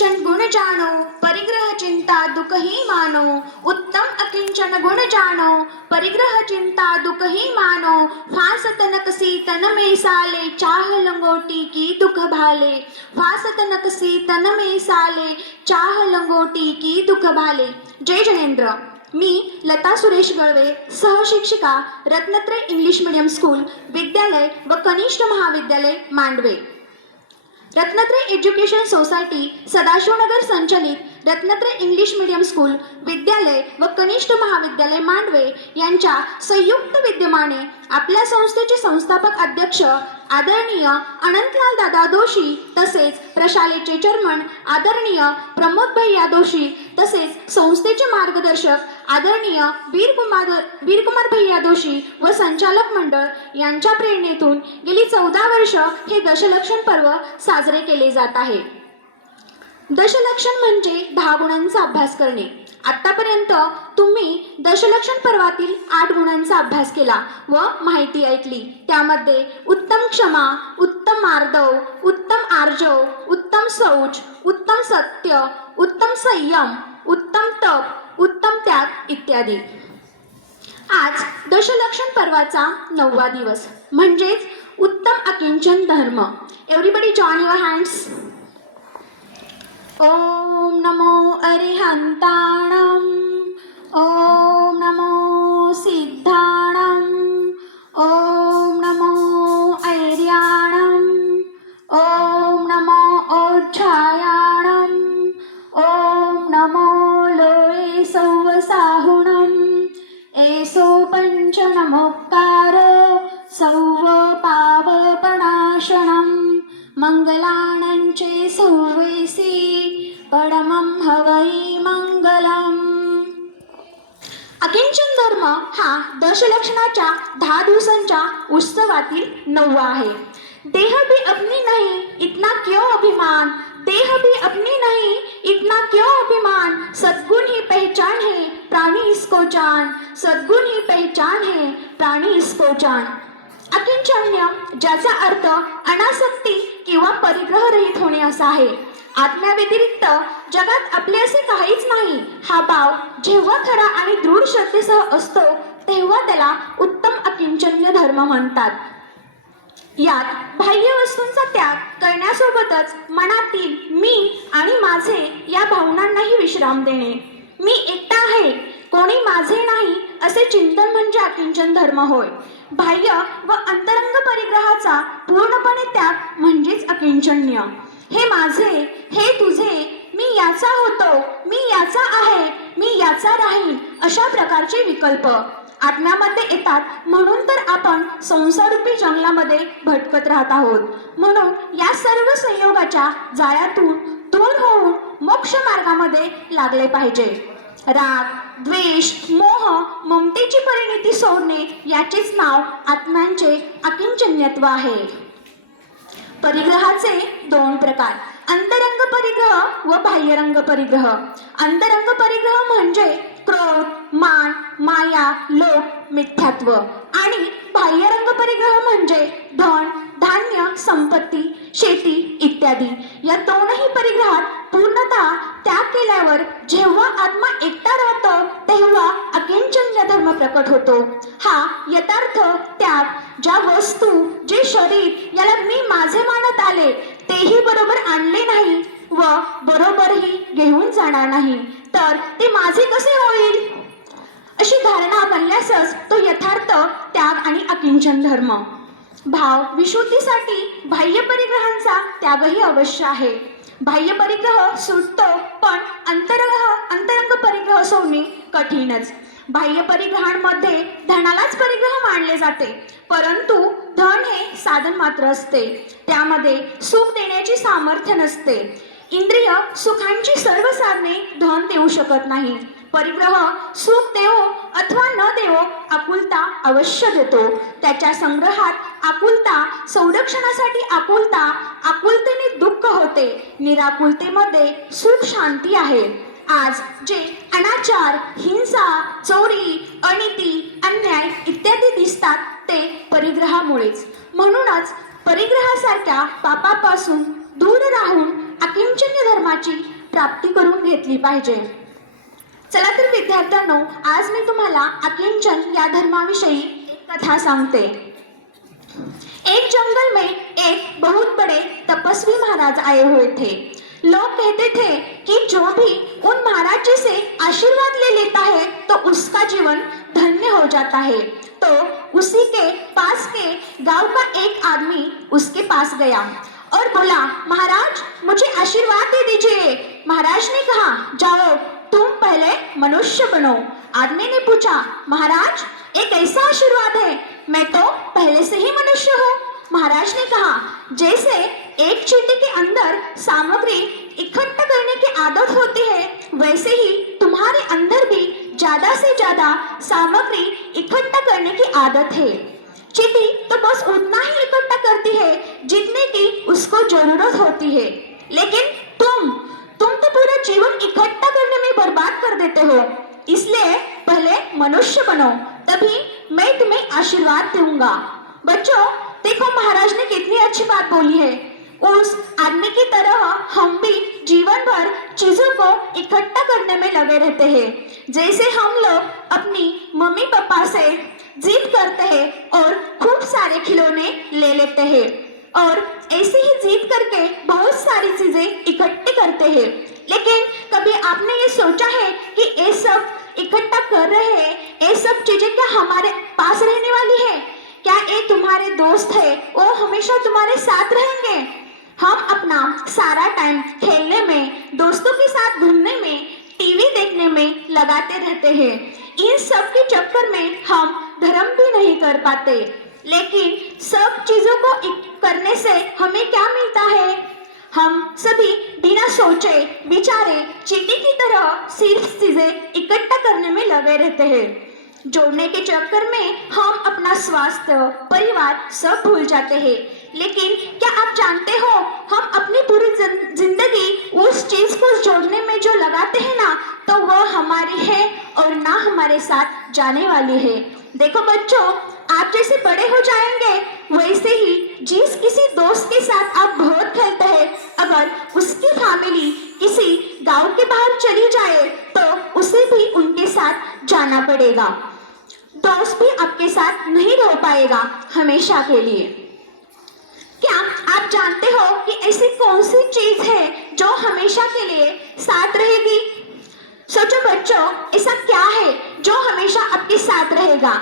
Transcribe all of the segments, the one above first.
अकिंचन गुण जानो, परिग्रह चिंता दुख ही मानो। उत्तम अकिंचन गुण जानो, परिग्रह चिंता दुख ही मानो। फास तनकसी तन में साले, चाह लंगोटी की दुख भाले। फास तनकसी तन में साले, चाह लंगोटी की दुख भाले। जय जयेंद्र। मी लता सुरेश गळवे, सहशिक्षिका, रत्नत्रय इंग्लिश मीडियम स्कूल विद्यालय व कनिष्ठ महाविद्यालय मांडवे। रत्नत्रय एज्युकेशन सोसायटी सदाशिवनगर संचलित रत्नत्रय इंग्लिश मीडियम स्कूल विद्यालय व कनिष्ठ महाविद्यालय मांडवे यांच्या संयुक्त विद्यमाने आपल्या संस्थेचे संस्थापक अध्यक्ष आदरणीय अनंतलाल दादा दोशी तसेच प्रशालेचे चेअरमन आदरणीय प्रमोद भैया दोशी तसेच संस्थेचे मार्गदर्शक आदरणीय वीरकुमार भैया दोशी व संचालक मंडळ यांच्या प्रेरणेतून गेली 14 वर्ष हे दशलक्षण पर्व साजरे केले जात आहे। दशलक्षण म्हणजे 10 गुणांचा अभ्यास करणे। आतापर्यंत तुम्ही दशलक्षण पर्वातील 8 गुणांचा अभ्यास केला व माहिती ऐकली। त्यामध्ये उत्तम क्षमा, उत्तम मार्दव, उत्तम आर्जव, उत्तम शौच, उत्तम सत्य, उत्तम संयम, उत्तम तप, उत्तम त्याग इत्यादी। आज दशलक्षण पर्वाचा 9वा दिवस म्हणजेच उत्तम अकिंचन धर्म। Everybody join your hands. ओम नमो अरिहंताणं, ओम नमो सिद्धाणं, ओम नमो ऐर्याणं, ओम नमो ओज्झायाणं, ओम नमो लोये सौवसाहुणं। एसो पंच नमोक्कारो सौव पावपणाशनं। मंगलानंचे सौवेसी परमं हवै मंगलम। अकिंचन धर्म हा दशलक्षणाच्या 10 दिवसांच्या उत्सवातील 9वा आहे। देह भी अपनी नहीं इतना क्यों अभिमान, देह भी अपनी नहीं इतना क्यों अभिमान। सद्गुण ही पहचान है प्राणी इसको जान, सद्गुण ही पहचान है प्राणी इसको जान। अकिंचन्य ज्याचा अर्थ अनासक्ती किंवा परिग्रह रहित होणे असा आहे। आत्म्याव्यतिरिक्त जगात आपले असे काहीच नाही हा भाव जेव्हा खरा आणि दृढ श्रद्धेसह असतो तेव्हा त्याला उत्तम अकिंचन्य धर्म म्हणतात। यात बाह्य वस्तूंचा त्याग करण्यासोबतच मनातील मी आणि माझे या भावनांनाही विश्राम देणे। मी एकटा आहे, कोणी माझे नाही असे चिंतन म्हणजे अकिंचन धर्म होय। बाह्य व अंतरंग परिग्रहाचा पूर्णपणे त्याग म्हणजेच अकिंचन्य। हे माझे, हे तुझे, मी याचा होतो, मी याचा आहे, मी याचा राहीन अशा प्रकारचे विकल्प आत्म्यामध्ये येतात। म्हणून तर आपण संसाररूपी जंगलामध्ये भटकत राहत आहोत। म्हणून या सर्व संयोगाच्या जाळ्यातून दूर होऊन मोक्ष मार्गामध्ये लागले पाहिजे। राग, द्वेष, मोह, ममतेची परिणिती सोडणे याचेच नाव आत्म्यांचे अकिंचन्यत्व आहे। परिग्रहाचे 2 प्रकार, अंतरंग परिग्रह व बाह्यरंग परिग्रह। अंतरंग परिग्रह म्हणजे क्रोध, मान, माया, लोभ, मिथ्यात्व आणि बाह्यरंग परिग्रह म्हणजे धन, धान्य, संपत्ती, शेती इत्यादी। या 2ही परिग्रहात पूर्णतः त्याग केल्यावर जेव्हा आत्मा एकटा राहतो तेव्हा अकिंचन्य धर्म प्रकट होतो। हा यथार्थ त्याग ज्या वस्तू, जे शरीर याला मी माझे मानत आले तेही बरोबर आणले नाही व बरोबरही घेऊन जाणार नाही तर ते माझे कसे होईल अशी धारणा बनल्यासच तो यथार्थ त्याग आणि अकिंचन धर्म। भाव विशुद्धीसाठी बाह्य परिग्रहांचा त्यागही अवश्य आहे। बाह्य परिग्रह सुटतो पण अंतरंग परिग्रह सोडणे कठीणच। बाह्य परिग्रहांमध्ये धनालाच परिग्रह मानले जाते, परंतु धन हे साधन मात्र असते, त्यामध्ये सुख देण्याची सामर्थ्य नसते। इंद्रिय सुखांची सर्व साधने धन देऊ शकत नाही। परिग्रह सुख देवो अथवा न देवो आकुलता अवश्य देतो। त्याच्या संग्रहात आकुलता, संरक्षणासाठी आकुलता, आकुलतेने दुःख होते, निराकुलतेमध्ये सुख शांती आहे। आज जे अनाचार, हिंसा, चोरी, अनिती, अन्याय इत्यादी दिसतात ते परिग्रहामुळेच। म्हणूनच परिग्रहासारख्या पापापासून दूर राहून अकिंचन अकिंचन्य धर्माची प्राप्ती करून घेतली पाहिजे. चला तर विद्यार्थ्यांनो, आज मी तुम्हाला अकिंचन या धर्माविषयी एक कथा सांगते. एक जंगल में एक बहुत बड़े तपस्वी महाराज आए हुए थे. लोग कहते थे कि जो भी उन महाराज जी से आशीर्वाद ले लेता है तो उसका जीवन धन्य हो जाता है. तो उसी के पास के गांव का एक आदमी उसके पास गया और बोला, महाराज मुझे आशीर्वाद दे दीजिए. महाराज ने कहा, जाओ तुम पहले मनुष्य बनो. आदमी ने पूछा, महाराज ये कैसा आशीर्वाद है, मैं तो पहले से ही मनुष्य हूँ. महाराज ने कहा, जैसे एक चींटी के अंदर सामग्री इकट्ठा करने की आदत होती है, वैसे ही तुम्हारे अंदर भी ज्यादा से ज्यादा सामग्री इकट्ठा करने की आदत है. चींटी तो बस उतना ही इकट्ठा करती है जितने की उसको जरूरत होती है, लेकिन तुम तो पूरा जीवन इकट्ठा करने में बर्बाद कर देते हो. इसलिए पहले मनुष्य बनो, तभी मैं तुम्हें आशीर्वाद दूंगा. बच्चों देखो, महाराज ने कितनी अच्छी बात बोली है. उस आदमी की तरह हम भी जीवन भर चीजों को इकट्ठा करने में लगे रहते हैं. जैसे हम लोग अपनी मम्मी पापा से जिद करते हैं और खूब सारे खिलौने ले लेते हैं और ऐसे ही जिद करके बहुत सारी चीजें इकट्ठी करते हैं. लेकिन कभी आपने ये सोचा है कि ये सब इकट्ठा कर रहे हैं, ये सब चीजें क्या हमारे पास रहने वाली है? क्या ये तुम्हारे दोस्त है, वो हमेशा तुम्हारे साथ रहेंगे? हम अपना सारा टाइम खेलने में, दोस्तों के साथ घूमने में, टीवी देखने में लगाते रहते हैं. इन सब के चक्कर में हम धर्म भी नहीं कर पाते. लेकिन सब चीजों को करने से हमें क्या मिलता है? हम सभी बिना सोचे विचारे चींटी की तरह सिर्फ चीजें इकट्ठा करने में लगे रहते हैं. जोड़ने के चक्कर में हम अपना स्वास्थ्य, परिवार सब भूल जाते हैं. लेकिन क्या आप जानते हो, हम अपनी पूरी जिंदगी उस चीज को जोड़ने में जो लगाते हैं ना, तो वो हमारी है और ना हमारे साथ जाने वाली है. देखो बच्चों, आप जैसे बड़े हो जाएंगे वैसे ही जिस किसी दोस्त के साथ आप बहुत खेलते हैं, अगर उसकी फैमिली किसी गांव के बाहर चली जाए तो उसे भी उनके साथ जाना पड़ेगा. दोस्त भी आपके साथ नहीं रह पाएगा हमेशा के लिए. क्या आप जानते हो कि ऐसी कौन सी चीज है जो हमेशा के लिए साथ रहेगी? सोचो बच्चों, ऐसा क्या है जो हमेशा आपके साथ रहेगा?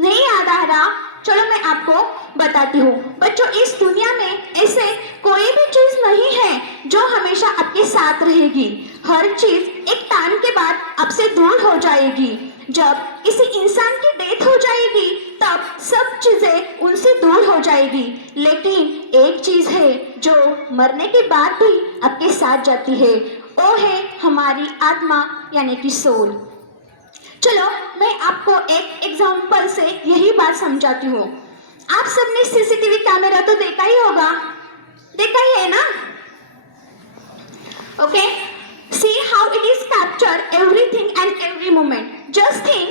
नहीं याद आ रहा? चलो मैं आपको बताती हूँ. बच्चों, इस दुनिया में ऐसे कोई भी चीज नहीं है जो हमेशा आपके साथ रहेगी. हर चीज एक टाइम के बाद आपसे दूर हो जाएगी. जब किसी इंसान की डेथ हो जाएगी तब सब चीजें उनसे दूर हो जाएगी. लेकिन एक चीज है जो मरने के बाद भी आपके साथ जाती है, वो है हमारी आत्मा यानी कि सोल. चलो मैं आपको एक एग्जाम्पल से यही बात समझाती हूँ. आप सबने सीसीटीवी कैमरा तो देखा ही होगा, देखा ही है ना? Okay, see how it is capture everything end every moment. Just think,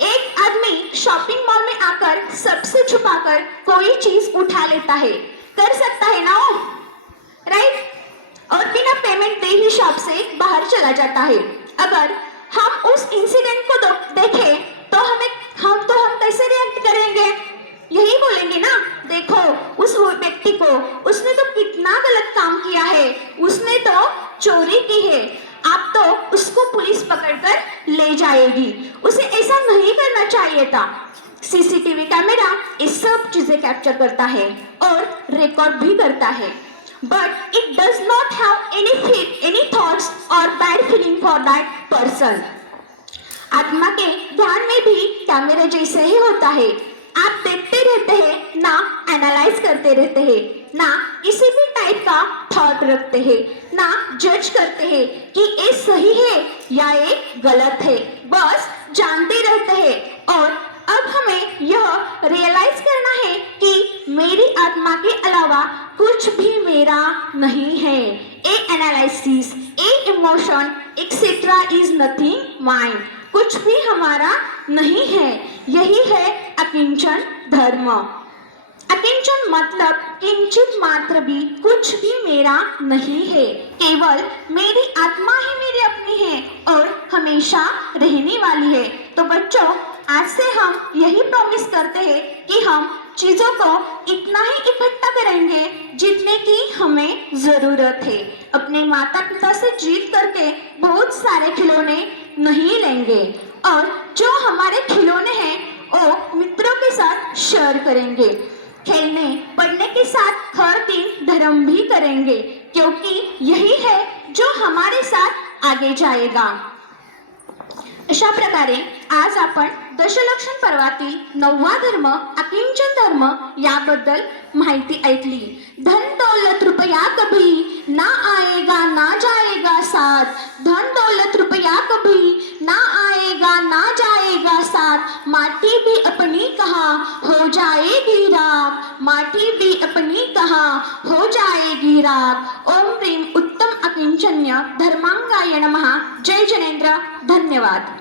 एक आदमी शॉपिंग मॉल में आकर सबसे छुपाकर कोई चीज उठा लेता है. कर सकता है ना वो, राइट? और बिना पेमेंट दे ही शॉप से बाहर चला जाता है. अगर हम उस इंसिडेंट को देखें तो हम कैसे रिएक्ट करेंगे? यही बोलेंगे ना, देखो उस व्यक्ति को, उसने तो कितना गलत काम किया है, उसने तो चोरी की है, आप तो उसको पुलिस पकड़कर ले जाएगी, उसे ऐसा नहीं करना चाहिए था. सीसीटीवी कैमरा ये सब चीजें कैप्चर करता है और रिकॉर्ड भी करता है, but it does not have any thoughts or bad feeling for that person. आत्मा के ध्यान में भी कैमरे जैसे ही होता है. आप देखते रहते हैं ना, एनालाइज करते रहते हैं ना, किसी भी टाइप का थॉट रखते हैं ना, जज करते हैं कि ये सही है या ये गलत है, बस जानते रहते हैं. और अब हमें यह रियलाइज करना है कि मेरी आत्मा के अलावा कुछ भी मेरा नहीं है. A analysis, a emotion etcetera is nothing mind. कुछ भी हमारा नहीं है. यही है अकिंचन धर्म. अकिंचन मतलब किंचित मात्र भी, कुछ भी मेरा नहीं है, केवल मेरी आत्मा ही मेरी अपनी है और हमेशा रहने वाली है। तो बच्चों, आज से हम यही प्रॉमिस करते हैं कि हम चीजों को इतना ही इकट्ठा करेंगे जितने की हमें जरूरत है। अपने माता पिता से जीत करके बहुत सारे खिलौने नहीं लेंगे और जो हमारे खिलौने हैं वो मित्रों के साथ शेयर करेंगे। खेलने पढ़ने के साथ हर दिन धर्म भी करेंगे, क्योंकि यही है जो हमारे साथ आगे जाएगा। अशा प्रकारे आज आपण दशलक्षण पर्वातील 9वा धर्म अकिंचन धर्म याबद्दल माहिती ऐकली। धन दौलत रुपया कभी ना आएगा ना जाएगा साथ, धन दौलत रुपया कभी ना आएगा ना जाएगा साथ, माटी भी अपनी कहाँ हो जाएगी राख, माटी भी अपनी कहाँ हो जाएगी राख। ओम प्रेम उत्तम अकिंचन्य धर्मांगाय नमः। जय जनेंद्र। धन्यवाद।